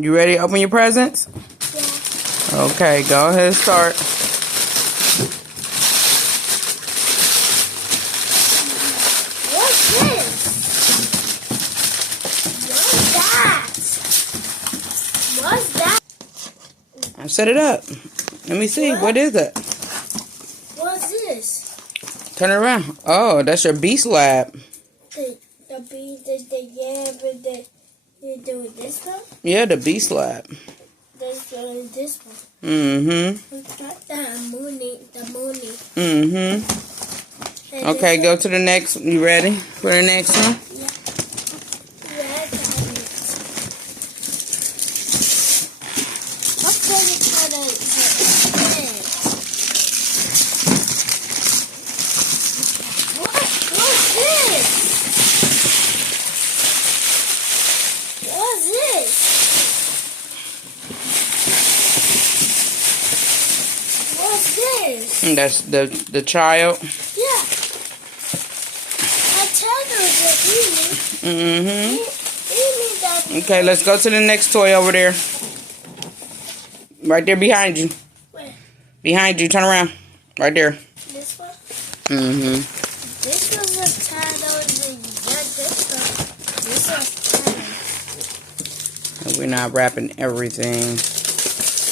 You ready to open your presents? Yeah. Okay, go ahead and start. What's this? What's that? I set it up. Let me see. What is it? What's this? Turn it around. Oh, that's your Beast Lab. You doing this one? Yeah, the Beast Lab. This one. Mm-hmm. The Mooney. Mm-hmm. Okay, go to the next. You ready for the next one? Yeah. That's the child. Yeah. I told her to Mm-hmm. Okay, let's go to the next toy over there. Right there behind you. Where? Behind you. Turn around. Right there. This one? Mm-hmm. This was a tie that was this one's We're not wrapping everything.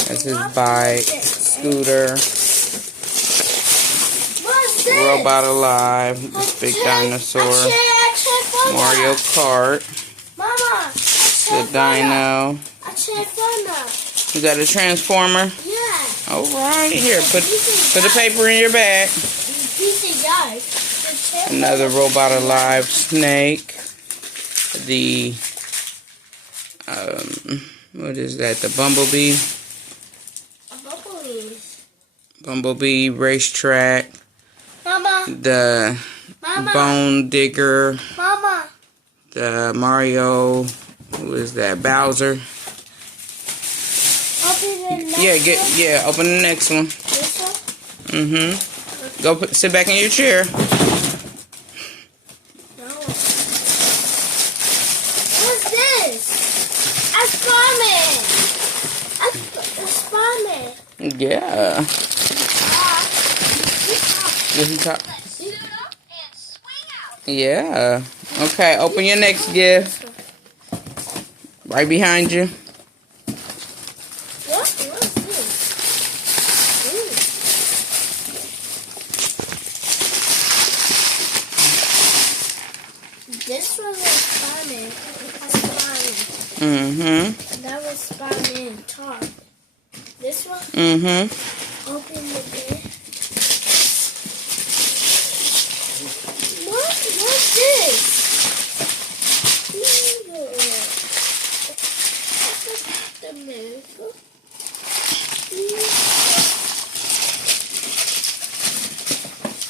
That's his bike, scooter, Robot Alive, this big dinosaur, Mario Kart, Mama, the dino. Is that a transformer? Yeah. Alright, here, put the paper in your bag. Another Robot Alive snake. The what is that? The Bumblebee. Bumblebee racetrack. Mama. The Bone Digger. Mama. The Mario. Who is that? Bowser. Open the next one. This one? Mm-hmm. Go sit back in your chair. No. What's this? A Spider-Man. Yeah. Yeah. Okay, open your next gift. Right behind you. What's this? This was a Spider-Man. Mm-hmm. That was Spider-Man top. This one? Mm-hmm. Open the bed. What's this? The miracle.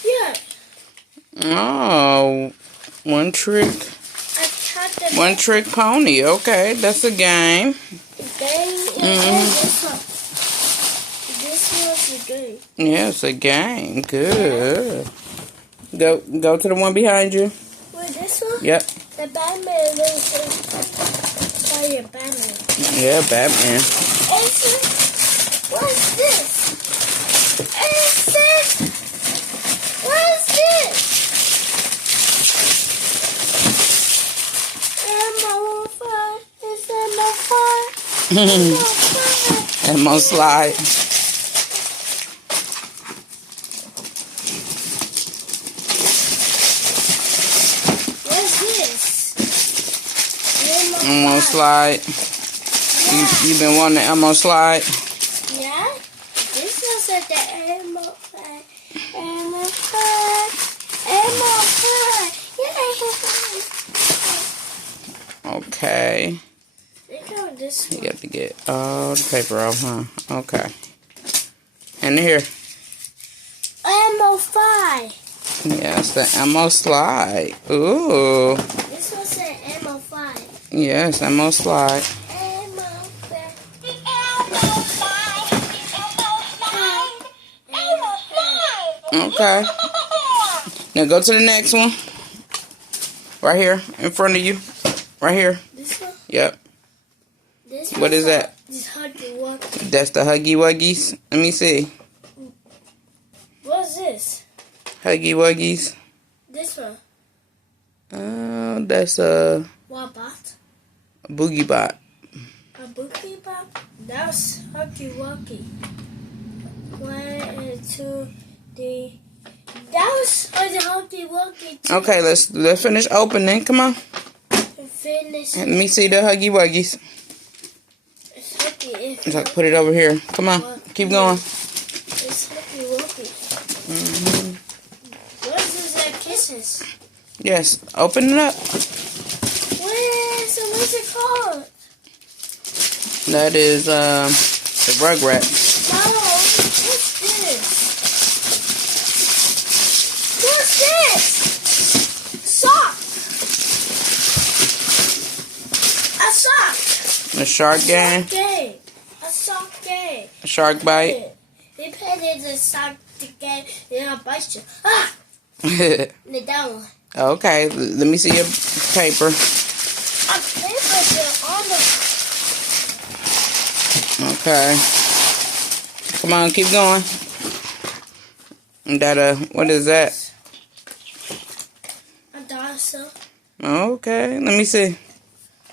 Yeah. Oh, one trick pony. Okay, that's a game. This was a game. Yeah, it's a game. Good. Go to the one behind you. Wait, this one? Yep. The Batman. Sorry, Batman. Yeah, Batman. What's this? What's this? Elmo slide. What's this? Elmo slide. You been wanting the Elmo slide? Yeah. This was at the Elmo slide. Elmo slide. Elmo slide. Yeah. Okay. This You got to get all the paper off, huh? Okay. And here. Elmo 5. Yeah, it's the Elmo slide. Ooh. This was an Elmo 5. Yes, Elmo slide. Elmo 5. Okay. Now go to the next one. Right here, in front of you. Right here. This one? Yep. This What is that? This Huggy Wuggy. That's the Huggy Wuggies. Let me see. What's this? Huggy Wuggies. This one. That's a Wobot. Boogie Bot. A Boogie Bot? That's Huggy Wuggy. 1, 2, 3. That was the Huggy Wuggy. Okay, let's finish opening. Come on. Finish. Let me see the Huggy Wuggies. It's Huggy. So put it over here. Come on. Keep going. It's Huggy Wuggy. Mm-hmm. What is this? Kisses. Yes. Open it up. What's it called? That is the Rugrats. No, what's this? What's this? Sock. A sock. The Shark Game. A sock game. Shark Bite. They painted the sock game in a bite you. Ah! The down one. Okay. Let me see your paper. A paper on the. Okay. Come on, keep going. That what is that? A dinosaur. Okay, let me see.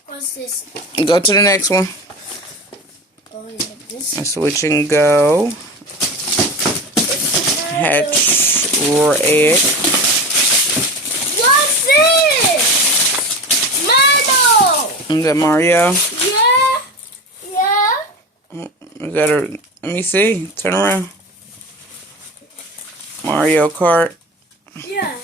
What's this? Go to the next one. Oh yeah, this. Switch and go. Hatch or egg. What's this? Mario. Is that Mario? Yeah. Is that a? Let me see. Turn around. Mario Kart. Yeah.